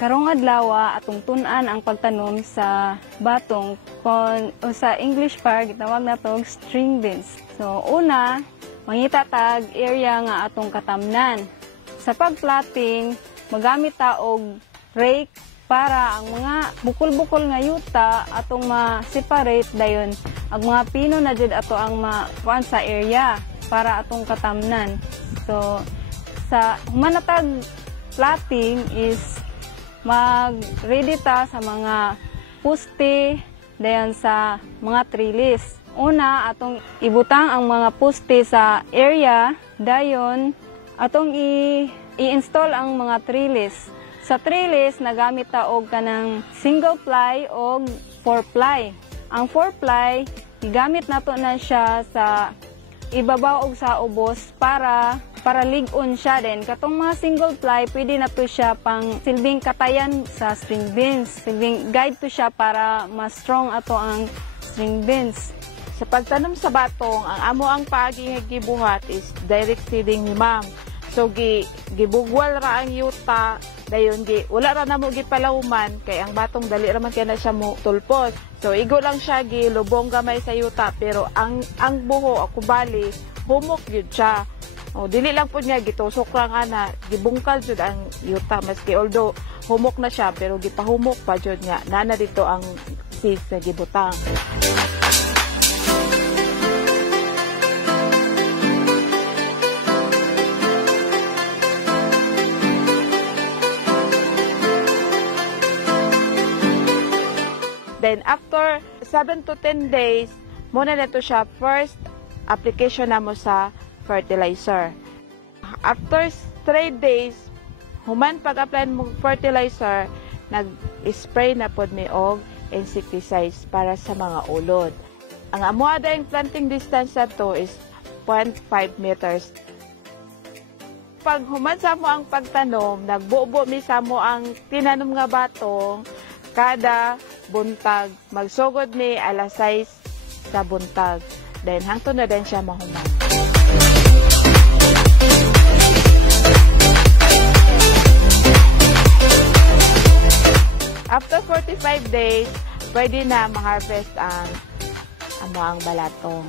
Karong adlaw atong tun-an ang pagtanom sa batong o sa English pa gitawag natong string beans. So una, mangita tag area nga atong katamnan. Sa pagplanting, magamit ta og rake para ang mga bukol-bukol nga yuta atong ma-separate dayon ang mga pino na jud ato ang makuan sa area para atong katamnan. So sa humanatag planting is mag-ready ta sa mga puste dayon sa mga trellis. Una, atong ibutang ang mga puste sa area, dayon atong i-install ang mga trellis. Sa trellis, nagamit ta og kanang single ply o 4-ply. Ang 4-ply, igamit nato na siya sa ibabaw og sa ubos para lig-on siya din. Katong mga single ply, pwede na to siya pang silbing katayan sa string beans. Silbing guide to siya para mas strong ato ang string beans. Sa pagtanom sa batong, ang amo ang paagi nga gibuhat is direct seeding ni ma'am. So gibugwal ra ang yuta, dayon wala ra namo gipalawman kay ang batong dali ra man kay na siya mo tulpos. So igo lang siya gilubong gamay sa yuta, pero ang buho ako bali humok gyud siya. O dili lang pud nga gitusok lang ana, gibungkal jud ang yuta maski although humok na siya pero gipahumok pa jud nga nana dito ang seeds na gibutang. Then after 7 to 10 days, muna na to siya first application na mo sa fertilizer. After 3 days, human pag-apply mo fertilizer, nag-spray na pod mi og insecticides para sa mga ulod. Ang amuada yung planting distance na to is 0.5 meters. Pag human sa mo ang pagtanom, nagbubo mi sa mo ang tinanom nga batong kada buntag. Magsugod mi alas 6 sa buntag. Then hangtod na din siya mahuman. After 45 days, pwede na ma-harvest ang balatong.